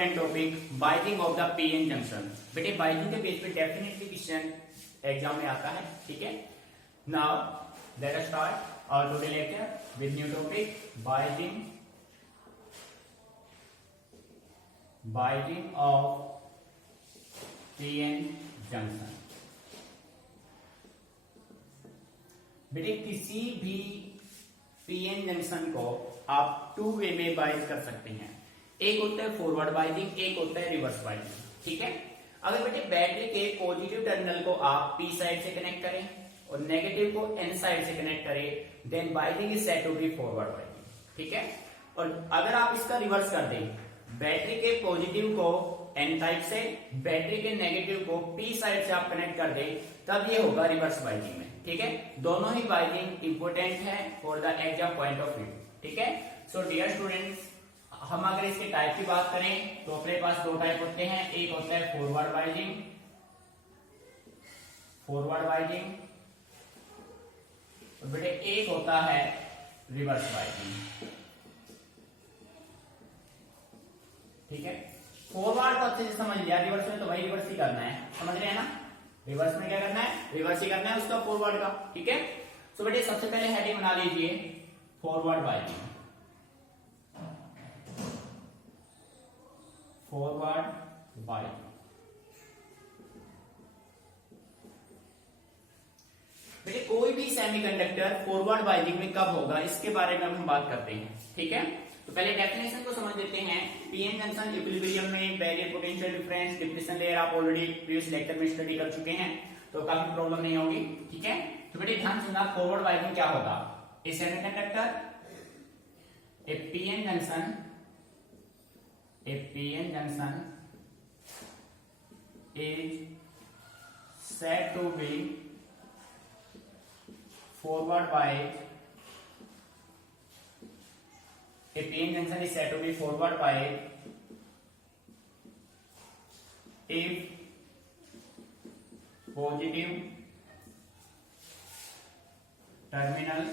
Important topic biasing of the PN junction. बेटे biasing के base पे डेफिनेटली क्वेश्चन एग्जाम में आता है, ठीक है। Now let us start our today lecture with new topic biasing of PN junction. बेटे किसी भी पीएन जंक्शन को आप टू वे में बाइज कर सकते हैं। एक होता है फॉरवर्ड बाइजिंग, एक होता है रिवर्स बाइजिंग, ठीक है। अगर बेटे बैटरी के पॉजिटिव टर्मिनल को आप पी साइड से कनेक्ट करें और नेगेटिव को एन साइड से कनेक्ट करें, then biasing is said to be forward biasing, ठीक है। और अगर आप इसका रिवर्स कर दें, बैटरी के पॉजिटिव को एन टाइप से, बैटरी के नेगेटिव को पी साइड से आप कनेक्ट कर दें, तब ये होगा रिवर्स बाइजिंग में, ठीक है। दोनों ही बाइजिंग इंपोर्टेंट है for the exam point of view, ठीक है। सो डियर स्टूडेंट्स, हम अगर इसके टाइप की बात करें तो अपने पास दो टाइप होते हैं। एक होता है फॉरवर्ड बाइजिंग और बेटे एक होता है रिवर्स बाइजिंग, ठीक है। फॉरवर्ड को अच्छे से समझ लिया, रिवर्स में तो वही रिवर्स ही करना है, समझ रहे हैं ना। रिवर्स में क्या करना है, रिवर्स ही करना है उसका फॉरवर्ड का, ठीक है। सो बेटे सबसे पहले हेडिंग बना लीजिए फॉरवर्ड बाइजिंग। बेटे कोई भी सेमीकंडक्टर फॉरवर्ड बाइजिंग में कब होगा, इसके बारे में हम बात करते हैं, ठीक है। तो पहले डेफिनेशन को समझ लेते हैं। पीएन जंक्शन इक्विलिब्रियम में barrier potential difference depletion layer आप ऑलरेडी प्रीवियस लेक्चर में स्टडी कर चुके हैं, तो काफी प्रॉब्लम नहीं होगी, ठीक है। तो बेटे ध्यान सुनना, फॉरवर्ड बाइजिंग क्या होगा। A semiconductor a PN junction is said to be forward biased. A PN junction is said to be forward biased if positive terminal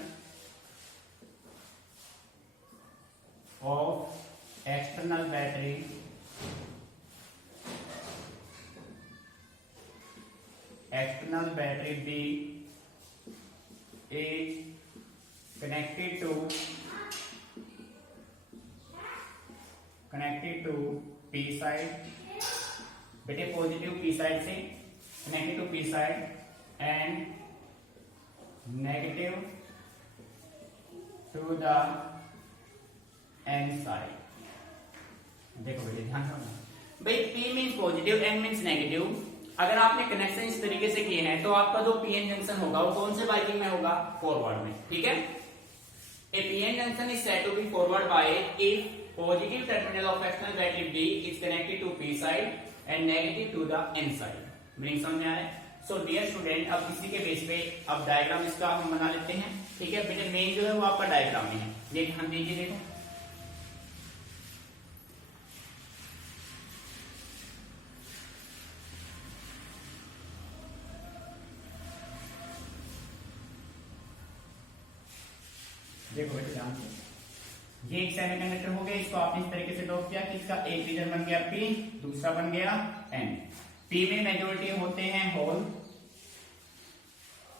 of external battery B is connected to P side, बेटे positive P side से connected to P side and negative to the N side. देखो बेटे ध्यान रखना भाई, P means positive, N means negative. अगर आपने connection इस तरीके से किए हैं तो आपका जो पीएन जंक्शन होगा वो कौन से बाइजिंग में होगा, फॉरवर्ड में, ठीक है। A PN junction is said to be forward बाय if positive terminal of external battery B is connected to P side and negative to the N side. Meaning समझ में आ रहा है। सो डियर स्टूडेंट, अब इसी के बेस पे अब डायग्राम इसका हम बना लेते हैं, ठीक है। बेटे मेन जो है वो आपका डायग्राम में है, ये ध्यान दीजिए। देखो देखो बेटे ध्यान से, ये एक सेमीकंडक्टर हो गया, इसको आपने इस तरीके से ड्रॉ किया कि इसका एक रीजन बन गया P, दूसरा बन गया N। P में मेजॉरिटी होते हैं होल,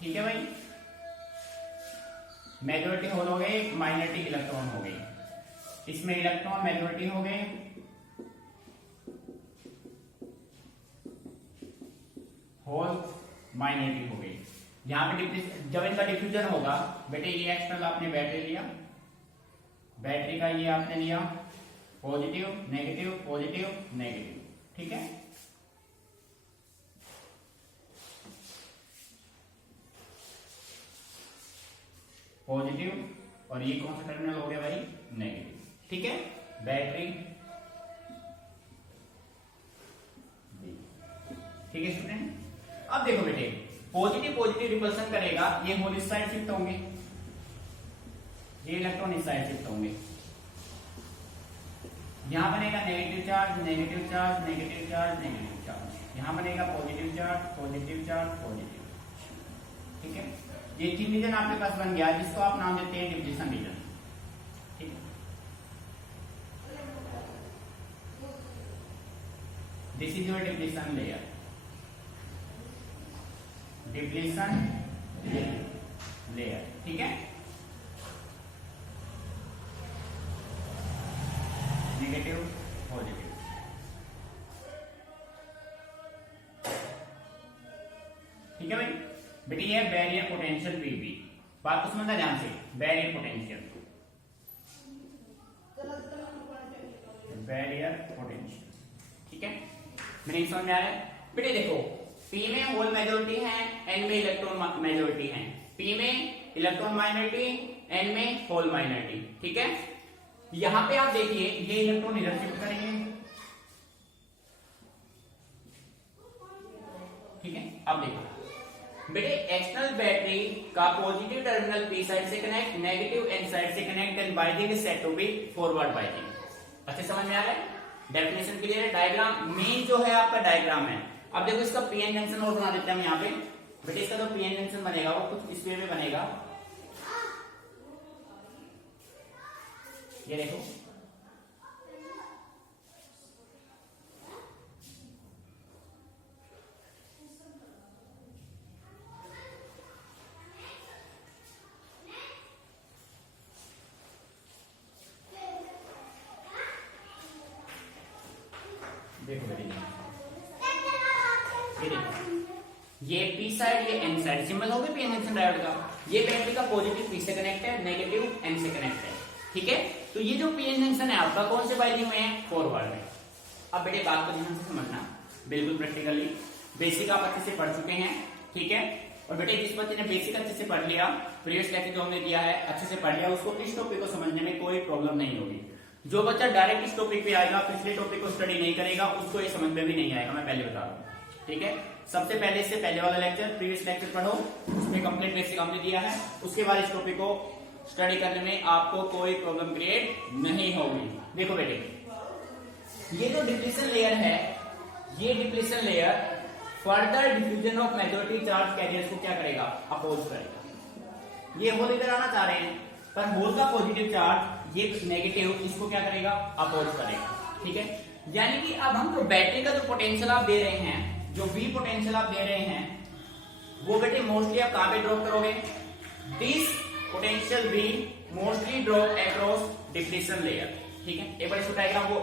ठीक है भाई, मेजॉरिटी होल हो गए, माइनॉरिटी इलेक्ट्रॉन हो गए। इसमें इलेक्ट्रॉन मेजॉरिटी हो गए, होल माइनॉरिटी हो गई। यहाँ पे जब इनका डिफ्यूजन होगा, बेटे ये एक्सटर्नल आपने बैटरी लिया, बैटरी का ये आपने लिया पॉजिटिव नेगेटिव पॉजिटिव नेगेटिव, ठीक है। पॉजिटिव और ये कौन सा टर्मिनल हो गया भाई, नेगेटिव, ठीक है। बैटरी, ठीक है स्टूडेंट। अब देखो बेटे, पॉजिटिव रिपल्सन करेगा, ये होल इस साइड शिफ्ट होंगे, ये इलेक्ट्रॉन इस साइड शिफ्ट होंगे। यहां बनेगा negative charge negative charge negative charge negative charge, यहां बनेगा positive charge positive charge positive, ठीक है। ये तीन रीजन आपके पास बन गया, जिसको आप नाम देते हैं डिप्लीशन रीजन, ठीक है। This is your depletion layer, depletion layer, ठीक है। नेगेटिव पॉजिटिव, ठीक है भाई। बेटी ये बैरियर पोटेंशियल बीबी, बात को समझना ध्यान से, बैरियर पोटेंशियल, बैरियर पोटेंशियल, ठीक है। मेरे समझ में आ रहा है बेटे। देखो पी में होल मेजोरिटी है, एन में इलेक्ट्रॉन मेजोरिटी है, पी में इलेक्ट्रॉन माइनॉरिटी, एन में होल माइनॉरिटी, ठीक है। यहां पे आप देखिए ये इलेक्ट्रॉन इधर शिफ्ट करेंगे, ठीक है। अब देखो बेटे एक्सटर्नल बैटरी का पॉजिटिव टर्मिनल पी साइड से कनेक्ट, नेगेटिव एन साइड से connect, and binding is said to be forward binding. अच्छे समझ में आ रहा है, डेफिनेशन क्लियर है। डायग्राम मेन जो है आपका डायग्राम है। अब देखो इसका पीएन जंक्शन और बना देते हैं हम यहाँ पे। बेटे इसका जो पीएन जंक्शन बनेगा वो कुछ इस वे में बनेगा, ये देखो देखो बेटे ये देखो, ये पी साइड ये एन साइड, सिंबल हो गया पीएन जंक्शन डायोड का। ये बैटरी का पॉजिटिव पी से कनेक्ट है, नेगेटिव एन से कनेक्ट है, ठीक है। तो ये जो पीएन जंक्शन है आपका कौन से बाइंडिंग में है, फॉरवर्ड में। अब बेटे बात को ध्यान से समझना, बिल्कुल प्रैक्टिकली, बेसिक आप अच्छे से पढ़ चुके हैं, ठीक है। और बेटे जिस बच्चे ने बेसिक अच्छे से पढ़ लिया, प्रीवियस लेक्चर जो हमने दिया है अच्छे से पढ़ लिया, उसको इस टॉपिक को समझने में कोई प्रॉब्लम नहीं होगी। जो बच्चा डायरेक्ट इस टॉपिक पे आएगा, पिछले टॉपिक को स्टडी नहीं करेगा, उसको ये समझ में भी नहीं आएगा, मैं पहले बता रहा हूँ, ठीक है। सबसे पहले इससे पहले वाला लेक्चर, प्रीवियस लेक्चर पढ़ो, उसमें कंप्लीट बेसिक हमने दिया है। उसके बाद इस टॉपिक को स्टडी करने में आपको कोई प्रॉब्लम क्रिएट नहीं होगी। देखो बेटे ये जो डिप्लीशन लेयर है, ये depletion layer further diffusion of majority charge carriers को क्या करेगा, अपोज करेगा। ये होल इधर आना चाह रहे हैं, पर होल का पॉजिटिव चार्ज ये नेगेटिव, इसको क्या करेगा, अपोज करेगा, ठीक है। यानी कि अब हम जो बैटरी का जो पोटेंशियल आप दे रहे हैं, जो V पोटेंशियल आप दे रहे हैं, वो बेटे मोस्टली आप कहां पे ड्रॉप करोगे, this potential V mostly drop across depletion layer, ठीक है। एक बार इसको डायग्राम को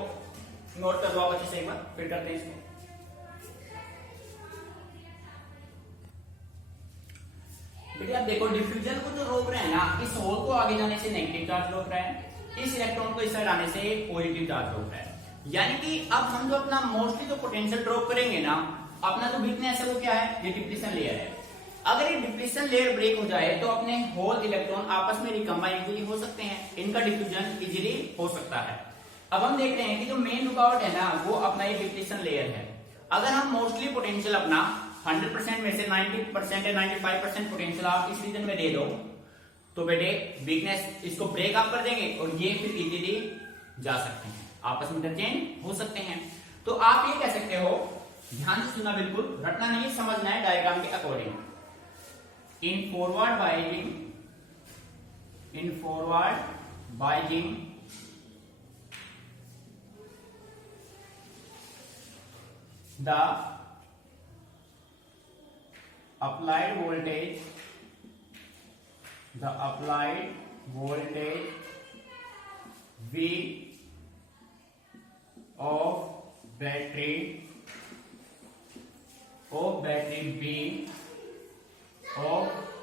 नोट कर दो आप अच्छे से, एक बार फिर करते हैं इसको। बेटे आप देखो डिफ्यूजन को जो रोक रहे हैं ना, इस होल को आगे जाने से नेगेटिव चार्ज रोक रहा है, इस इलेक्ट्रॉन को इस साइड आने से पॉजिटिव चार्ज रोक रहा है। यानी कि अब हम जो अपना मोस्टली जो पोटेंशियल ड्रॉप करेंगे ना, अपना जो वीकनेस है वो क्या है, ये डिप्लीशन लेयर है। अगर ये डिप्लीशन लेयर ब्रेक हो जाए तो अपने होल इलेक्ट्रॉन आपस में रिकम्बाइन इजीली हो सकते हैं, इनका डिफ्यूजन इजीली हो सकता है। अब हम देख रहे हैं कि जो मेन रुकावट है ना, वो अपना ये डिप्लीशन लेयर है। अगर हम मोस्टली पोटेंशियल अपना 100% में से 90% या 95% पोटेंशियल आप इस रीजन में दे दो, तो बेटे वीकनेस इसको ब्रेक आप कर देंगे और ये फिर इजीली जा सकते हैं, आपस में इंटरचेंज हो सकते हैं। तो आप ये कह सकते हो, ध्यान से सुनना, बिल्कुल रटना नहीं, समझना है डायग्राम के according. In forward biasing the applied voltage V of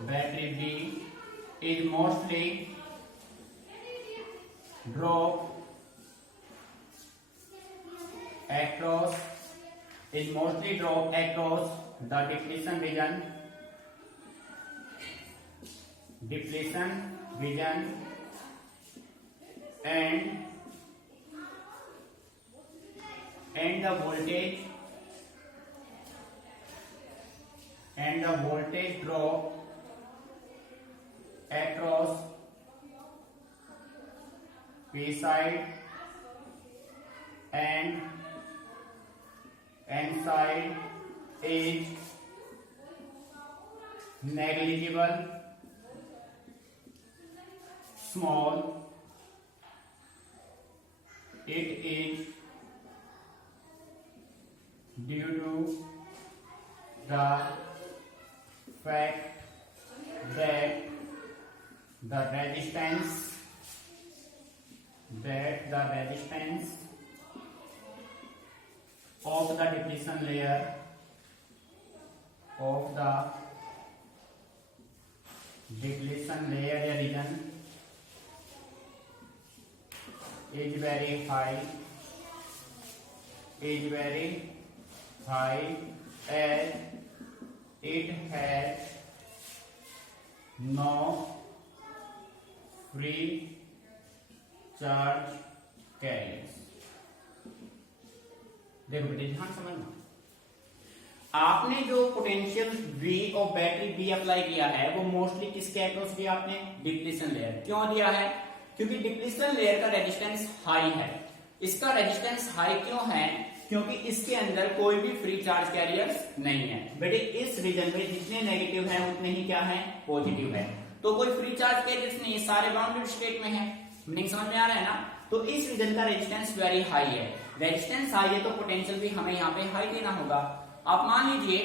battery B is mostly drop across the depletion region and the voltage drop across P side and N side is negligible, small. It is due to the fact that the resistance of the depletion layer region is very high as it has no free charge carriers। देखो बेटे ध्यान समझना, आपने जो potential V और battery B apply किया है वो मोस्टली किसके अक्रॉस दिया आपने? Depletion layer. क्यों दिया है? क्योंकि डिप्लीशन लेयर का रेजिस्टेंस हाई है। इसका रेजिस्टेंस हाई क्यों है? क्योंकि इसके अंदर कोई भी फ्री चार्ज कैरियर्स नहीं है। बेटे इस रीजन में जितने नेगेटिव हैं उतने ही क्या है? पॉजिटिव है। तो कोई फ्री चार्ज कैरियर्स नहीं, सारे बाउंडेड स्टेट में है। मीनिंग समझ में आ रहा है ना? तो इस रीजन का रेजिस्टेंस वेरी हाई है। रेजिस्टेंस हाई है तो पोटेंशियल भी हमें यहाँ पे हाई देना होगा। आप मान लीजिए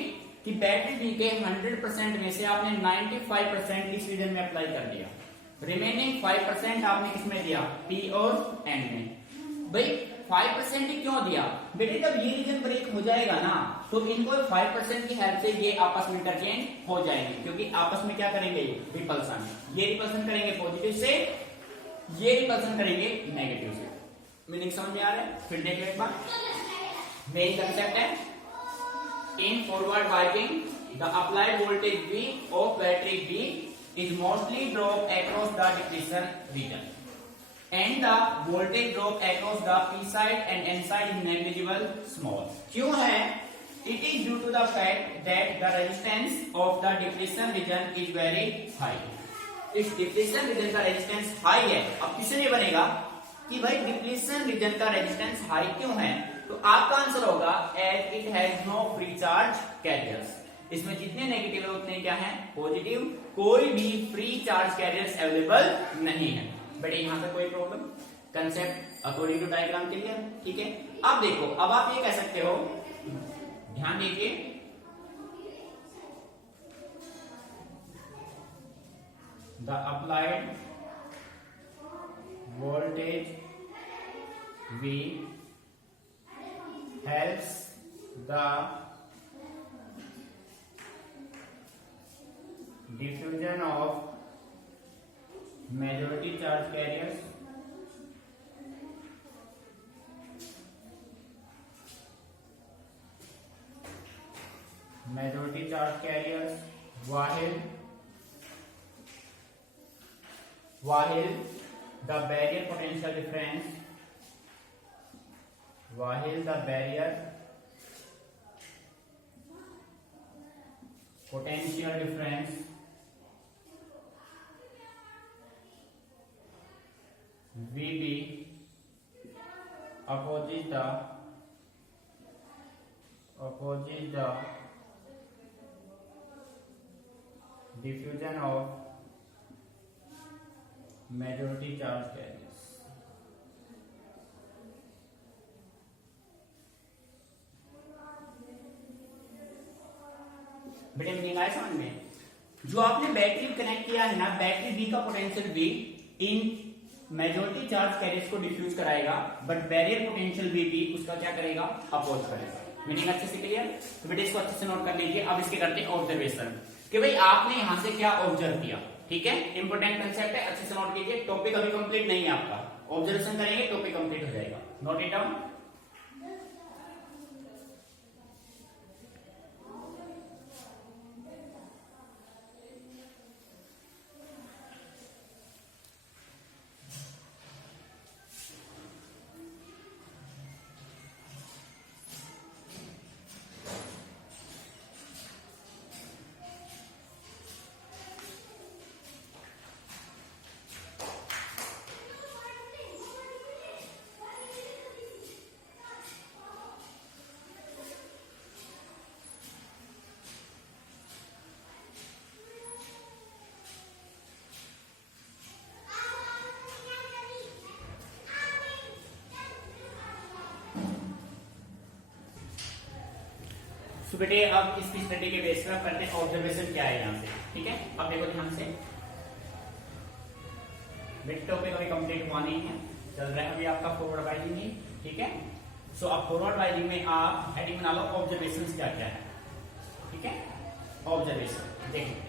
कि बैटरी बी के 100% में से आपने 95% इस रीजन में अप्लाई कर दिया, रिमेनिंग 5% आपने किसमें दिया? पी और एन में। भाई 5% ही क्यों दिया? बेटे जब ये रीजन ब्रेक हो जाएगा ना तो इनको 5% की हेल्प से ये आपस में इंटरचेंज हो जाएंगे, क्योंकि आपस में क्या करेंगे? रिपल्सन। ये रिपल्सन करेंगे पॉजिटिव से, ये रिपल्सन करेंगे नेगेटिव से। मीनिंग समझ में आ रहा है? फिर देख लो एक बार। मेन कंसेप्ट है इन forward winding the applied voltage V of battery B is mostly dropped across the depletion region and the voltage drop across the P side and N side is negligible small। क्यों है? It is due to the fact that the resistance of the depletion region is very high। इस depletion region का resistance high है। अब किसने बनेगा कि भाई डिप्लीशन रीजन का रेजिस्टेंस हाई क्यों है? तो आपका आंसर होगा as it has no free charge carriers. इसमें जितने नेगेटिव है उतने क्या है? पॉजिटिव। कोई भी फ्री चार्ज कैरियर्स अवेलेबल नहीं है। बेटे यहां पे कोई problem? Concept according to diagram clear? ठीक है। अब देखो, अब आप ये कह सकते हो, ध्यान दीजिए, the applied voltage V helps the diffusion of majority charge carriers while the barrier potential difference VB opposes the diffusion of majority charge carriers। बेटे मीनिंग आया समझ में? जो आपने बैटरी कनेक्ट किया है ना, बैटरी बी का potential be in majority charge carriers को डिफ्यूज कराएगा, बट बैरियर पोटेंशियल बी उसका क्या करेगा? अपोज करेगा। मीनिंग अच्छे से क्लियर? तो बेटे इसको अच्छे से नोट कर लीजिए। अब इसके करते हैं ऑब्जर्वेशन कि भाई आपने यहां से क्या ऑब्जर्व किया। ठीक है, इंपोर्टेंट कंसेप्ट है, अच्छे से नोट कीजिए। टॉपिक अभी कंप्लीट नहीं है आपका, ऑब्जर्वेशन करेंगे टॉपिक कंप्लीट हो जाएगा। Note it down. सो बेटे अब इसकी स्टडी के बेस पर करते हैं ऑब्जर्वेशन क्या है यहाँ से, ठीक है। अब देखो ध्यान से, बेटे टॉपिक अभी कंप्लीट हुआ नहीं है, चल रहा है अभी आपका फॉरवर्ड बाइजिंग ही, ठीक है। सो अब फॉरवर्ड बाइजिंग में आप हेडिंग बना लो ऑब्जर्वेशन क्या क्या है, ठीक है। ऑब्जर्वेशन देखिए,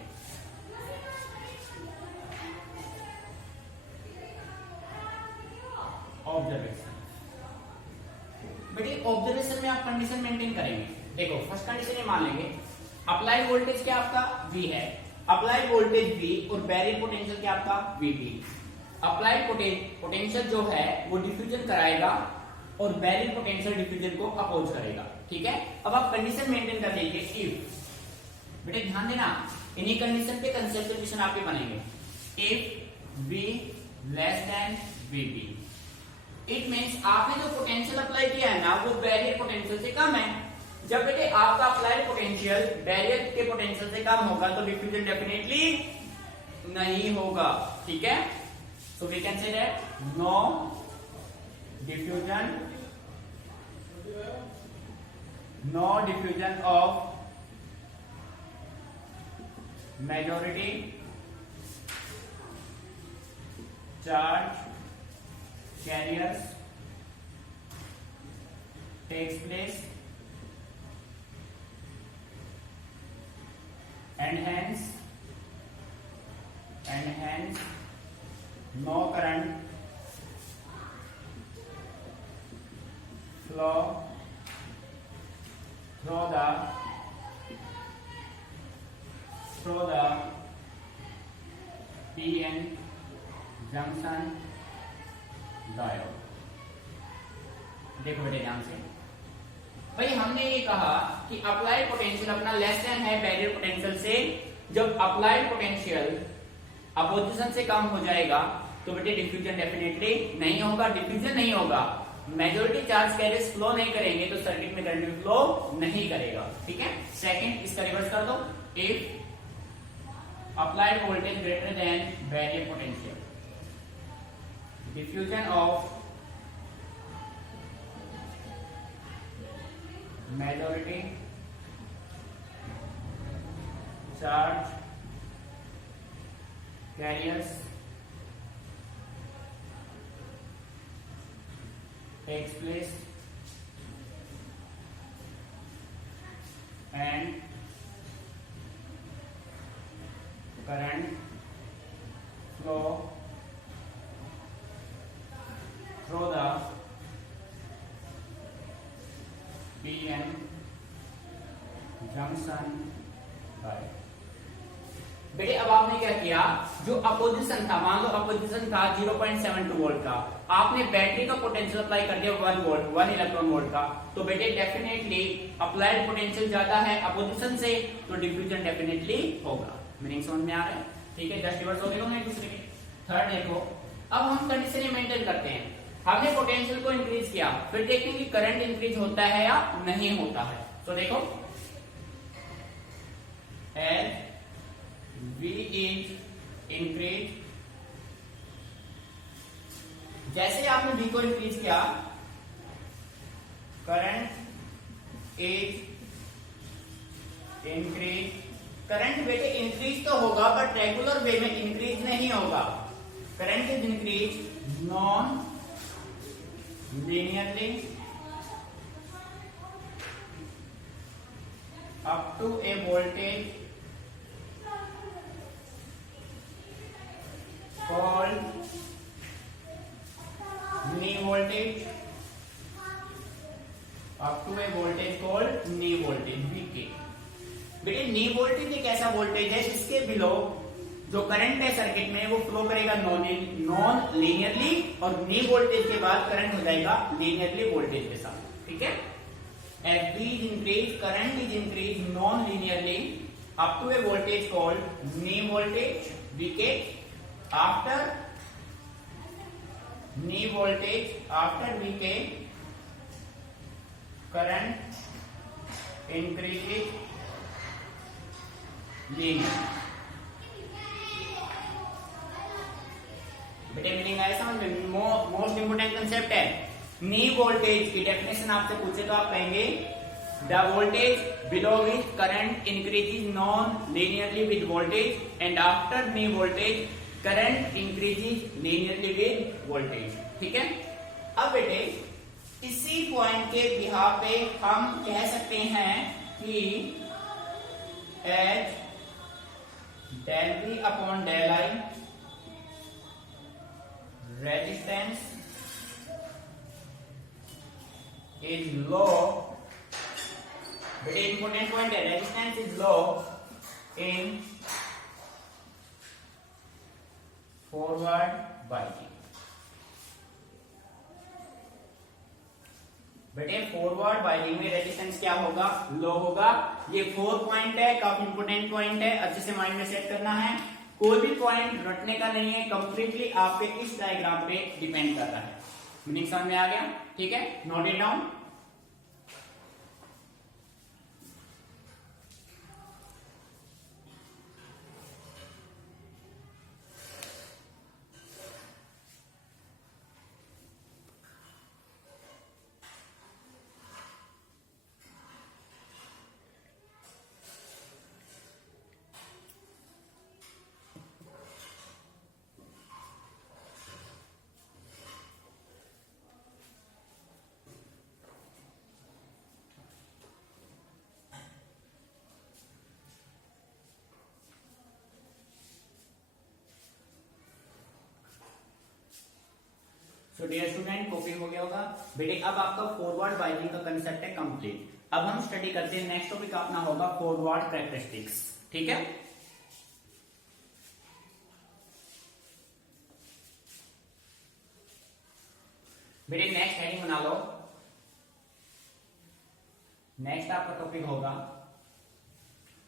ऑब्जर्वेशन बेटे ऑब्जर्वेशन में आप कंडीशन मेंटेन करेंगे। देखो फर्स्ट कंडीशन ये मान लेंगे अप्लाई वोल्टेज क्या आपका V है, अप्लाई वोल्टेज V और बैरियर पोटेंशियल क्या आपका VB। अप्लाई पोटेंशियल जो है वो डिफ्यूजन कराएगा और बैरियर पोटेंशियल डिफ्यूजन को अपोज करेगा, ठीक है। अब आप कंडीशन मेंटेन कर लीजिए इफ, बेटे ध्यान देना इन्हीं कंडीशन पे कंसेप्चुअल क्वेश्चन आपके बनेंगे। If V less than VB, it means आपने जो पोटेंशियल अप्लाई किया है ना वो बैरियर पोटेंशियल से कम है। जब बेटे आपका अप्लाई पोटेंशियल बैरियर के पोटेंशियल से कम होगा तो डिफ्यूजन डेफिनेटली नहीं होगा, ठीक है। So we can say that no diffusion of majority charge carriers takes place and hence no current flow through the PN junction diode. देखो बेटे ध्यान से, भाई हमने ये कहा कि अप्लाइड पोटेंशियल अपना लेस देन है बैरियर पोटेंशियल से। जब अप्लाइड पोटेंशियल अपोजिशन से कम हो जाएगा तो बेटे डिफ्यूजन डेफिनेटली नहीं होगा। डिफ्यूजन नहीं होगा, मेजॉरिटी चार्ज कैरियर्स फ्लो नहीं करेंगे तो सर्किट में करंट फ्लो नहीं करेगा, ठीक है। सेकंड इसका रिवर्स कर दो, if applied voltage greater than barrier potential, diffusion of majority charge carriers takes place and current flow through the PN junction by। बेटे अब आपने क्या किया, जो अपोजिशन था, मान लो अपोजिशन था 0.72 वोल्ट का, आपने बैटरी का पोटेंशियल अप्लाई कर दिया 1 वोल्ट 1 इलेक्ट्रॉन वोल्ट का, तो बेटे डेफिनेटली अप्लाइड पोटेंशियल ज्यादा है अपोजिशन से तो डिफ्यूजन डेफिनेटली होगा। मीनिंग समझ में आ रहा है, ठीक है। जस्ट रिवर्स हो गए एक दूसरे के। थर्ड देखो, अब हम कंडीशन मेंटेन करते हैं। हमने पोटेंशियल को इंक्रीज किया, फिर देखेंगे कि करंट इंक्रीज होता है या नहीं होता है। तो देखो एज V इज इंक्रीज, जैसे आपने V को इंक्रीज किया करंट इज इंक्रीज। करंट बेटे इंक्रीज तो होगा बट रेगुलर वे में इंक्रीज नहीं होगा। Current is increase non linearly up to a voltage called knee voltage, up to a voltage called knee voltage VK। बेटे नी voltage एक ऐसा वोल्टेज है जिसके बिलो जो करंट है सर्किट में वो फ्लो करेगा नॉन लीनियरली और नी वोल्टेज के बाद करंट हो जाएगा लीनियरली वोल्टेज के साथ, ठीक है। As V is increased, current is increased non-linearly up to a voltage called knee voltage VK। After knee voltage, after VK, current increases linear। बेटे मीनिंग आया समझ में? मोस्ट इंपोर्टेंट कंसेप्ट है। नी वोल्टेज की डेफिनेशन आपसे पूछे तो आप कहेंगे The voltage below which current increases non-linearly with voltage and after knee voltage current increases linearly with voltage. ठीक है, अब बेटे इसी पॉइंट के बिहार पे हम कह सकते हैं कि H del B upon del I resistance is low. बेटे इंपॉर्टेंट पॉइंट है, resistance is low in forward biking. बेटे फॉरवर्ड बाइकिंग में रेजिस्टेंस क्या होगा, लो होगा. ये 4 पॉइंट है, काफी इंपोर्टेंट पॉइंट है, अच्छे से माइंड में सेट करना है. कोई भी पॉइंट रटने का नहीं है, कंप्लीटली आपके इस डायग्राम पे डिपेंड कर रहा है. मीनिंग समझ में आ गया? ठीक है, नोट इट डाउन. तो डियर स्टूडेंट, कॉपी हो गया होगा बेटे. अब आपका फॉरवर्ड बाइकिंग का कंसेप्ट है कंप्लीट. अब हम स्टडी करते हैं, नेक्स्ट टॉपिक अपना होगा फॉरवर्ड कैरेक्टरिस्टिक्स. ठीक है, बेटे नेक्स्ट हेडिंग बना लो. नेक्स्ट आपका टॉपिक होगा,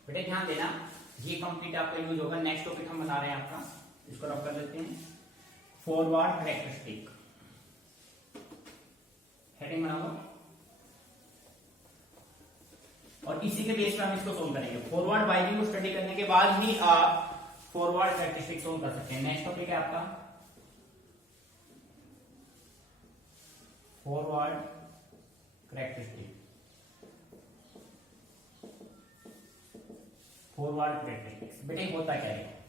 बेटे ध्यान देना, ये कंप्लीट आपका यूज होगा. नेक्स्ट टॉपिक हम बना रहे हैं आपका, इसको रख कर देते हैं, फॉरवर्ड कैरेक्टरिस्टिक. हेडिंग बना लो और इसी के बेस पर हम इसको सोल्व करेंगे. फॉरवर्ड बाइकिंग को स्टडी करने के बाद ही आप फॉरवर्ड कैरेक्टरिस्टिक सोल्व कर सकते हैं. नेक्स्ट टॉपिक है आपका फॉरवर्ड कैरेक्टरिस्टिक. फॉरवर्ड कैरेक्टरिस्टिक्स बेटे होता क्या है?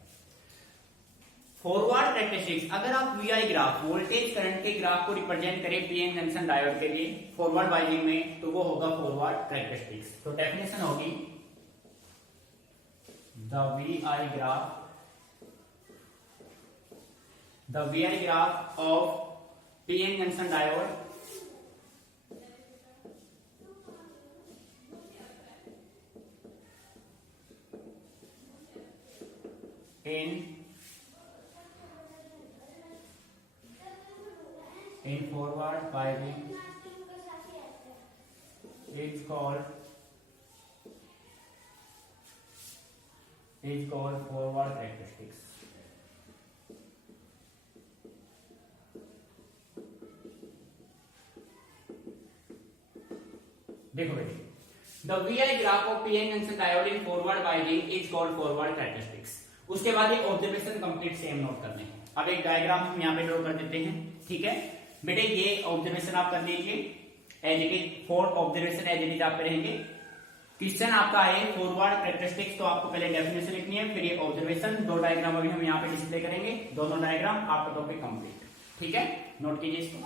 फॉरवर्ड कैरेक्टरिस्टिक्स, अगर आप वीआई ग्राफ, वोल्टेज करंट के ग्राफ को रिप्रेजेंट करें पीएन जंक्शन डायोड के लिए फॉरवर्ड बाइकिंग में, तो वो होगा फॉरवर्ड कैरेक्टरिस्टिक्स. तो डेफिनेशन होगी the VI graph of PN junction diode in forward biasing is called forward characteristics. देखो बेटे, the VI graph of PN junction diode in forward biasing is called forward characteristics. उसके बाद ये observation complete same note करने हैं. अब एक diagram हम यहाँ पे ड्रॉ कर देते हैं. ठीक है बेटे, ये ऑब्जर्वेशन आप कर लीजिए as it is. 4 observation as it is आप करेंगे. क्वेश्चन आपका आए फॉरवर्ड कैरेक्टरिस्टिक्स, तो आपको पहले डेफिनेशन लिखनी है, फिर ये ऑब्जर्वेशन. 2 डायग्राम अभी हम यहाँ पे डिस्प्ले करेंगे, दोनों डायग्राम आपका टॉपिक कंप्लीट. ठीक है, नोट कीजिए इसको.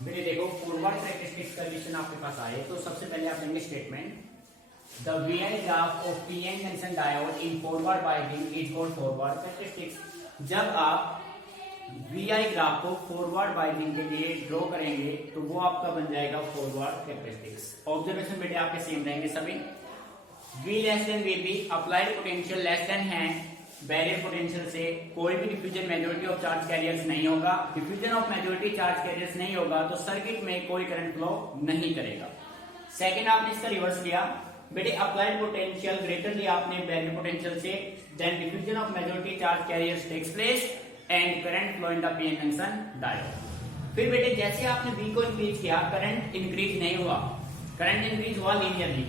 मेरे देखो, फॉरवर्ड कैरेक्टरिस्टिक्स का क्वेश्चन आपके पास आए तो सबसे पहले आप लेंगे statement, the VI graph of PN junction diode in forward biasing is called forward characteristics. जब आप वीआई ग्राफ को फॉरवर्ड बाइजिंग के लिए ड्रॉ करेंगे तो वो आपका बन जाएगा फॉरवर्ड कैरेक्टरिस्टिक्स. ऑब्जर्वेशन बेटे आपके सेम रहेंगे सभी. V less than VB, applied potential less than है बैरियर पोटेंशियल से कोई भी diffusion majority of charge carriers नहीं होगा। Diffusion of majority charge carriers नहीं होगा तो सर्किट में कोई करंट फ्लो नहीं करेगा। सेकेंड आपने इसका रिवर्स लिया बेटे, अप्लाइड पोटेंशियल ग्रेटर लिया आपने बैरियर पोटेंशियल से, then diffusion of majority charge carriers takes place and current flow in the PN junction diode. फिर बेटे जैसे आपने V को इंक्रीज किया, करंट इंक्रीज नहीं हुआ, करंट इंक्रीज हुआ लीनियरली,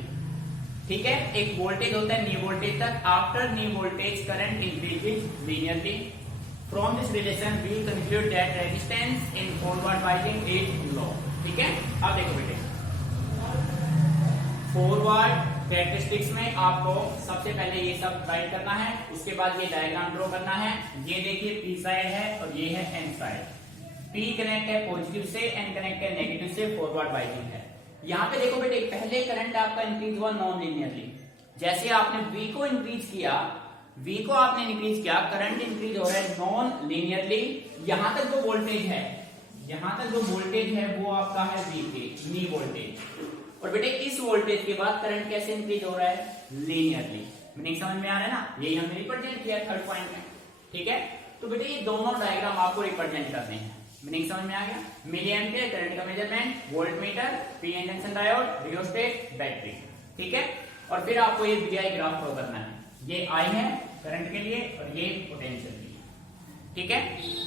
ठीक है। एक वोल्टेज होता है नी वोल्टेज तक, after knee voltage current increases linearly. From this relation we conclude that resistance in forward winding is low, ठीक है। अब देखो बेटे, फॉरवर्ड कैरेक्टरिस्टिक्स में आपको सबसे पहले ये सब राइट करना है, उसके बाद ये डायग्राम ड्रॉ करना है। ये देखिए पी साइड है और ये है एन साइड। पी कनेक्ट है पॉजिटिव से, एन कनेक्ट है नेगेटिव से, फॉरवर्ड वाइंडिंग है। यहाँ पे देखो बेटे, पहले करंट आपका इंक्रीज हुआ नॉन लीनियरली। जैसे आपने V को इंक्रीज किया, V को आपने इंक्रीज किया, करंट इंक्रीज हो रहा है नॉन लीनियरली। यहां तक जो वोल्टेज है, यहां तक जो वोल्टेज है वो आपका है V के नी वोल्टेज। और बेटे इस वोल्टेज के बाद करंट कैसे इंक्रीज हो रहा है? लीनियरली। मीनिंग समझ में आ रहा है ना? यही हमने रिप्रेजेंट किया थर्ड पॉइंट में, ठीक है। तो बेटे ये दोनों डायग्राम आपको रिप्रेजेंट करने हैं। मीनिंग समझ में आ गया? मिली एम्पियर करंट का measurement, voltmeter, PN junction diode, rheostat, battery, ठीक है। और फिर आपको ये VI ग्राफ ड्रॉ करना है। ये I है करंट के लिए और ये पोटेंशियल के लिए, ठीक है।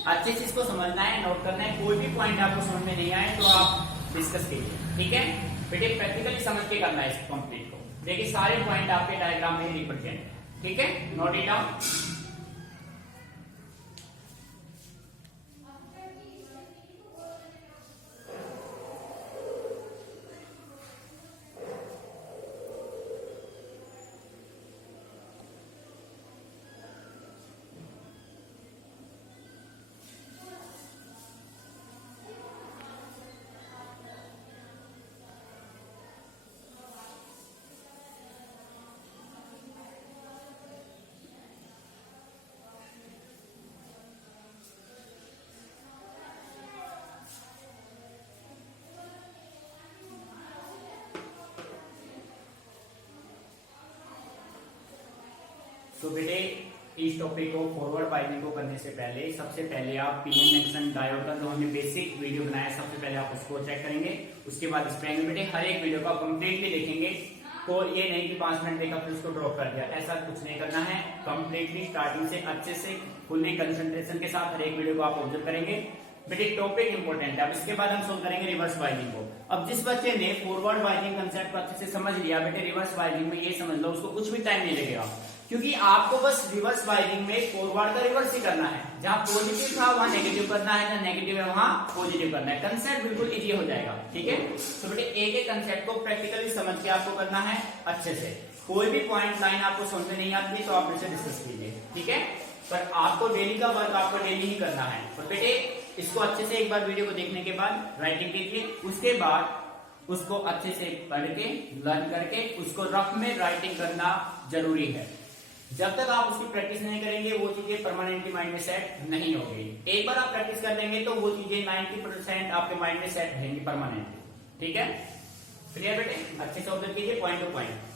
अच्छे से इसको समझना है, नोट करना है। कोई भी पॉइंट आपको समझ में नहीं आए तो आप डिस्कस कीजिए, ठीक है। बेटे प्रैक्टिकली समझ के करना है इस कंप्लीट को। देखिए सारे पॉइंट आपके डायग्राम में रिप्रेजेंट है, ठीक है। Note it down. तो बेटे इस टॉपिक को फॉरवर्ड वाइंडिंग को करने से पहले सबसे पहले आप पीएन जंक्शन डायोड का जो हमने बेसिक वीडियो बनाया सबसे पहले आप उसको चेक करेंगे। उसके बाद इस पे बेटे हर एक वीडियो को आप कंप्लीटली देखेंगे। तो ये नहीं कि 5 मिनट देखा फिर उसको ड्रॉप कर दिया, ऐसा कुछ नहीं करना है। कंप्लीटली स्टार्टिंग से अच्छे से फुल्ली कंसंट्रेशन के साथ हर एक वीडियो को आप ऑब्जर्व करेंगे। बेटे टॉपिक इंपॉर्टेंट है। अब इसके बाद हम सोल्व करेंगे रिवर्स वाइंडिंग को। अब जिस बच्चे ने फॉरवर्ड वाइंडिंग कंसेप्ट को अच्छे से समझ लिया, बेटे रिवर्स वाइंडिंग में ये समझ लो उसको कुछ भी टाइम नहीं लगेगा, क्योंकि आपको बस रिवर्स वाइंडिंग में फॉरवर्ड का रिवर्स ही करना है। जहां पॉजिटिव था वहां नेगेटिव करना है, जहां नेगेटिव है वहां पॉजिटिव करना है। कंसेप्ट बिल्कुल इजी हो जाएगा, ठीक है। तो बेटे एक एक कंसेप्ट को प्रैक्टिकली समझ के आपको करना है अच्छे से। कोई भी पॉइंट लाइन आपको समझ में नहीं आती तो आप मुझसे डिस्कस कीजिए, ठीक है। पर आपको डेली का वर्क आपको डेली ही करना है। और बेटे इसको अच्छे से एक बार वीडियो को देखने के बाद राइटिंग कीजिए, उसके बाद उसको अच्छे से पढ़ के लर्न करके उसको रफ में राइटिंग करना जरूरी है। जब तक आप उसकी प्रैक्टिस नहीं करेंगे वो चीजें परमानेंटली माइंड में सेट नहीं होगी। एक बार आप प्रैक्टिस कर लेंगे तो वो चीजें 90% आपके माइंड में सेट रहेंगी परमानेंटली, ठीक है। क्लियर बेटे? अच्छे से ऑब्जर्व कीजिए पॉइंट टू पॉइंट।